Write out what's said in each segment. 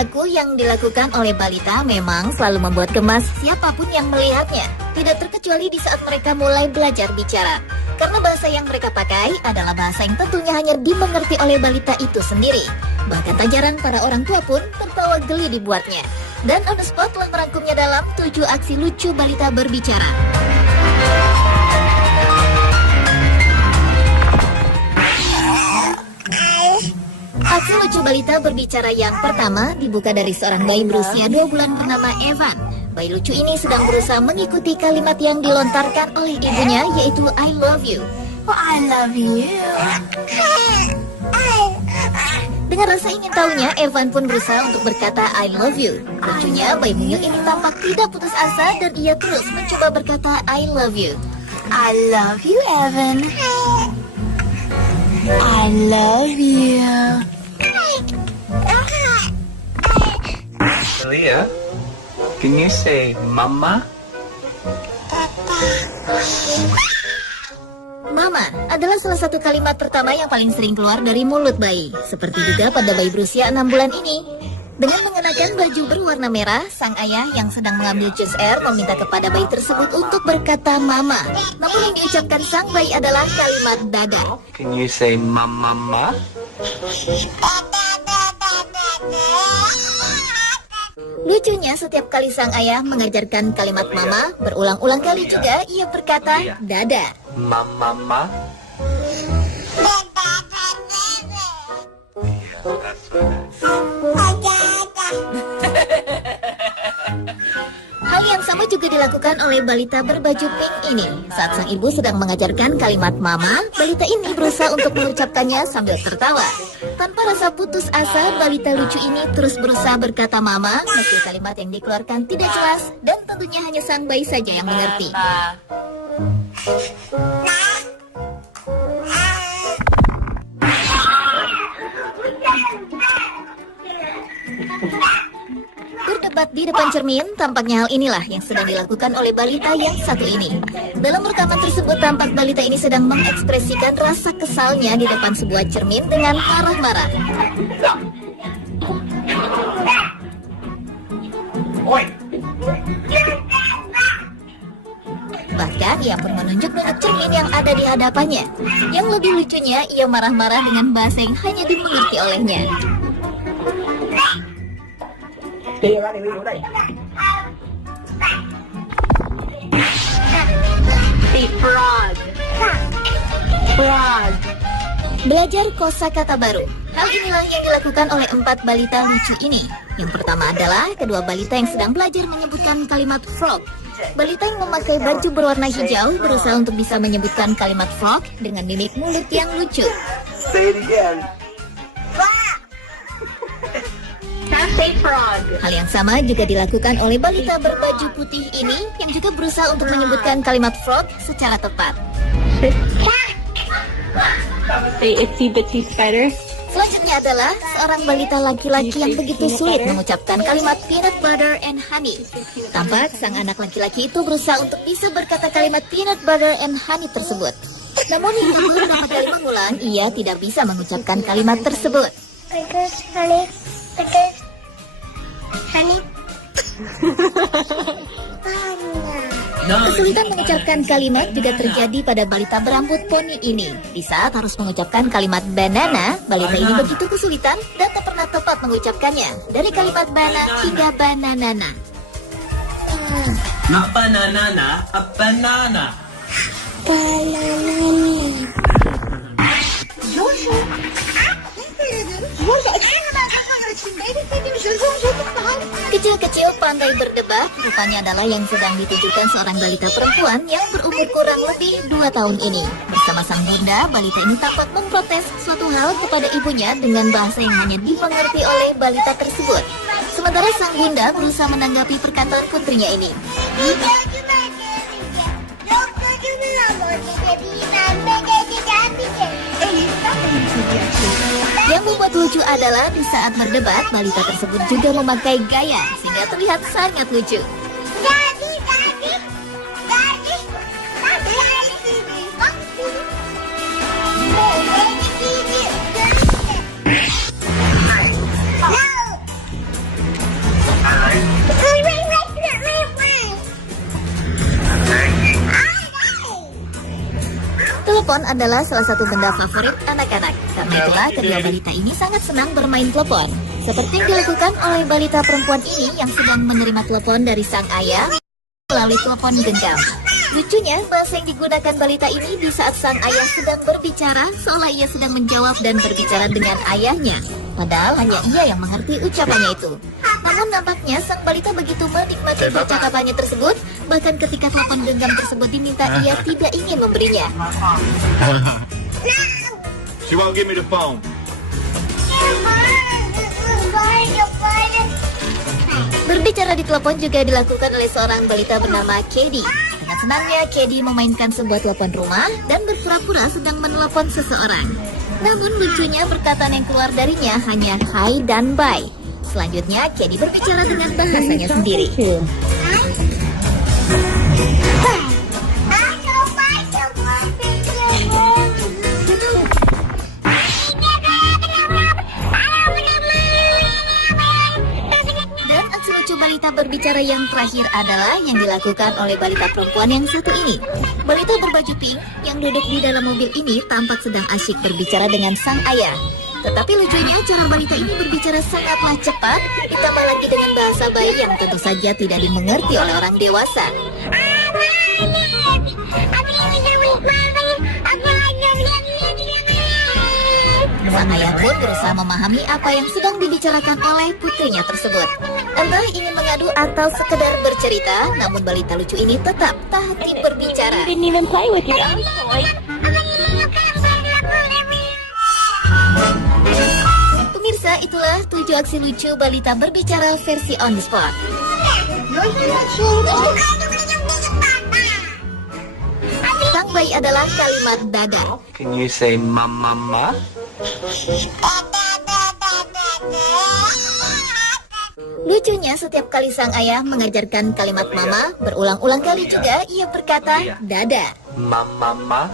perilaku yang dilakukan oleh balita memang selalu membuat gemas siapapun yang melihatnya. Tidak terkecuali di saat mereka mulai belajar bicara. Karena bahasa yang mereka pakai adalah bahasa yang tentunya hanya dimengerti oleh balita itu sendiri. Bahkan tak jarang para orang tua pun tertawa geli dibuatnya. Dan On The Spot telah merangkumnya dalam 7 aksi lucu balita berbicara. Aksi lucu balita berbicara yang pertama dibuka dari seorang bayi berusia 2 bulan bernama Evan. Bayi lucu ini sedang berusaha mengikuti kalimat yang dilontarkan oleh ibunya, yaitu I love you. Oh, I love you. Dengan rasa ingin tahunya, Evan pun berusaha untuk berkata I love you. Lucunya, bayi mungil ini tampak tidak putus asa dan ia terus mencoba berkata I love you. I love you, Evan. I love you. Leah, can you say mama? Mama adalah salah satu kalimat pertama yang paling sering keluar dari mulut bayi. Seperti juga pada bayi berusia 6 bulan ini. Dengan mengenakan baju berwarna merah, sang ayah yang sedang mengambil jus air meminta kepada bayi tersebut untuk berkata mama. Namun yang diucapkan sang bayi adalah kalimat dada. Can you say mama? Lucunya, setiap kali sang ayah mengajarkan kalimat mama, berulang-ulang kali juga ia berkata dada. Mama? Hal yang sama juga dilakukan oleh balita berbaju pink ini. Saat sang ibu sedang mengajarkan kalimat mama, balita ini berusaha untuk mengucapkannya sambil tertawa. Tanpa rasa putus asa, balita lucu ini terus berusaha berkata mama, meski kalimat yang dikeluarkan tidak jelas dan tentunya hanya sang bayi saja yang mengerti. Berdebat di depan cermin, tampaknya hal inilah yang sedang dilakukan oleh balita yang satu ini. Dalam rekaman tersebut, tampak balita ini sedang mengekspresikan rasa kesalnya di depan sebuah cermin dengan marah-marah. Bahkan ia pun menunjuk-nunjuk cermin yang ada di hadapannya. Yang lebih lucunya, ia marah-marah dengan bahasa yang hanya dimengerti olehnya. Frog. Frog. Belajar kosakata baru. Hal inilah yang dilakukan oleh 4 balita lucu ini. Yang pertama adalah kedua balita yang sedang belajar menyebutkan kalimat frog. Balita yang memakai baju berwarna hijau berusaha untuk bisa menyebutkan kalimat frog dengan mimik mulut yang lucu. Say it again. Say frog. Hal yang sama juga dilakukan oleh balita berbaju putih ini yang juga berusaha untuk menyebutkan kalimat frog secara tepat. Say itsy bitsy spider. Selanjutnya adalah seorang balita laki-laki yang begitu sulit mengucapkan kalimat peanut butter and honey. Tampak sang anak laki-laki itu berusaha untuk bisa berkata kalimat peanut butter and honey tersebut. Namun hingga beberapa kali mengulang, ia tidak bisa mengucapkan kalimat tersebut. Kesulitan mengucapkan kalimat juga terjadi pada balita berambut poni ini. Di saat harus mengucapkan kalimat banana, balita ini begitu kesulitan dan tak pernah tepat mengucapkannya. Dari kalimat bana hingga bananana. Not banana, a banana. Kecil-kecil pandai berdebat rupanya adalah yang sedang ditujukan seorang balita perempuan yang berumur kurang lebih 2 tahun ini. Bersama sang bunda, balita ini tampak memprotes suatu hal kepada ibunya dengan bahasa yang hanya dimengerti oleh balita tersebut. Sementara sang bunda berusaha menanggapi perkataan putrinya ini. Yang membuat lucu adalah di saat berdebat, balita tersebut juga memakai gaya sehingga terlihat sangat lucu. Telepon adalah salah satu benda favorit anak-anak. Karena itulah kedua balita ini sangat senang bermain telepon. Seperti yang dilakukan oleh balita perempuan ini yang sedang menerima telepon dari sang ayah melalui telepon genggam. Lucunya, bahasa yang digunakan balita ini di saat sang ayah sedang berbicara, seolah ia sedang menjawab dan berbicara dengan ayahnya. Padahal hanya ia yang mengerti ucapannya itu. Namun nampaknya sang balita begitu menikmati percakapannya tersebut, bahkan ketika telepon genggam tersebut diminta, ia tidak ingin memberinya. She won't give me the phone. Berbicara di telepon juga dilakukan oleh seorang balita bernama Kedi. Dengan senangnya, Kedi memainkan sebuah telepon rumah dan berpura-pura sedang menelepon seseorang. Namun lucunya perkataan yang keluar darinya hanya hai dan bye. Selanjutnya, Kedi berbicara dengan bahasanya sendiri. Dan aksi lucu balita berbicara yang terakhir adalah yang dilakukan oleh balita perempuan yang satu ini. Balita berbaju pink yang duduk di dalam mobil ini tampak sedang asyik berbicara dengan sang ayah. Tetapi lucunya cara balita ini berbicara sangatlah cepat, ditambah lagi dengan bahasa bayi yang tentu saja tidak dimengerti oleh orang dewasa. Sang ayah pun berusaha memahami apa yang sedang dibicarakan oleh putrinya tersebut. Entah ingin mengadu atau sekedar bercerita, namun balita lucu ini tetap tak henti berbicara. Didn't even play with your own toy. Pemirsa, itulah 7 aksi lucu balita berbicara versi on the spot. Sang bayi adalah kalimat dada. Can you say mama? Lucunya setiap kali sang ayah mengajarkan kalimat mama, berulang-ulang kali juga ia berkata dada. Mama?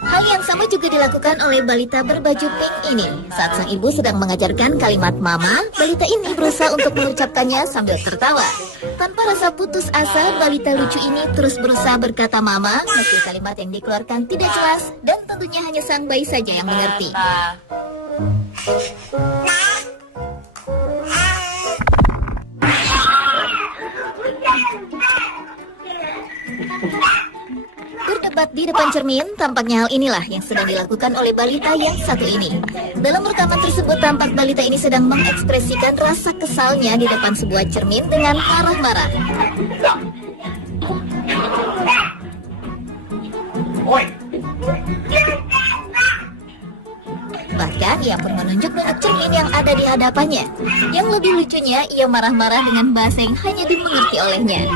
Hal yang sama juga dilakukan oleh balita berbaju pink ini. Saat sang ibu sedang mengajarkan kalimat mama, balita ini berusaha untuk mengucapkannya sambil tertawa. Tanpa rasa putus asa, balita lucu ini terus berusaha berkata mama, meski kalimat yang dikeluarkan tidak jelas dan tentunya hanya sang bayi saja yang mengerti. Berdebat di depan cermin, tampaknya hal inilah yang sedang dilakukan oleh balita yang satu ini. Dalam rekaman tersebut tampak balita ini sedang mengekspresikan rasa kesalnya di depan sebuah cermin dengan marah-marah. Bahkan ia pun menunjuk-nunjuk cermin yang ada di hadapannya. Yang lebih lucunya, ia marah-marah dengan bahasa yang hanya dimengerti olehnya.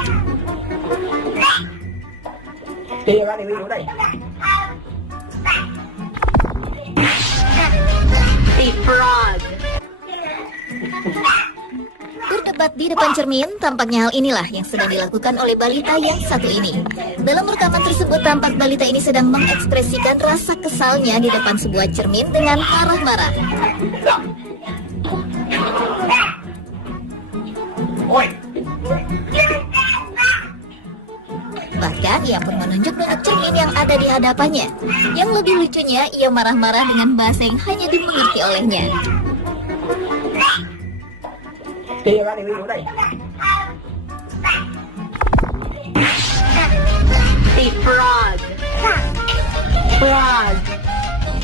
The frog. Berdebat di depan cermin, tampaknya hal inilah yang sedang dilakukan oleh balita yang satu ini. Dalam rekaman tersebut tampak balita ini sedang mengekspresikan rasa kesalnya di depan sebuah cermin dengan marah-marah. Bahkan ia pun menunjuk-nunjuk cermin yang ada di hadapannya. Yang lebih lucunya, ia marah-marah dengan bahasa yang hanya dimengerti olehnya. The frog. Frog.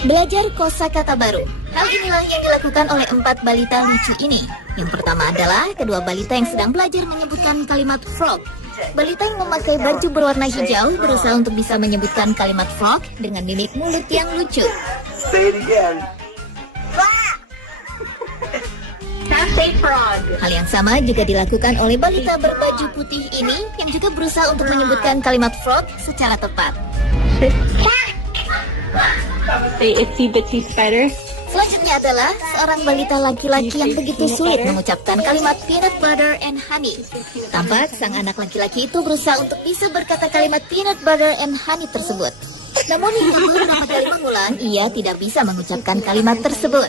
Belajar kosakata baru. Hal inilah yang dilakukan oleh 4 balita lucu ini. Yang pertama adalah kedua balita yang sedang belajar menyebutkan kalimat frog. Balita yang memakai baju berwarna hijau berusaha untuk bisa menyebutkan kalimat frog dengan mimik mulut yang lucu. Say it again. Can't say frog. Hal yang sama juga dilakukan oleh balita berbaju putih ini yang juga berusaha untuk menyebutkan kalimat frog secara tepat. Say itsy bitsy spider. Selanjutnya adalah seorang balita laki-laki yang begitu sulit mengucapkan kalimat peanut butter and honey. Tampak sang anak laki-laki itu berusaha untuk bisa berkata kalimat peanut butter and honey tersebut. Namun hingga beberapa kali mengulang, ia tidak bisa mengucapkan kalimat tersebut.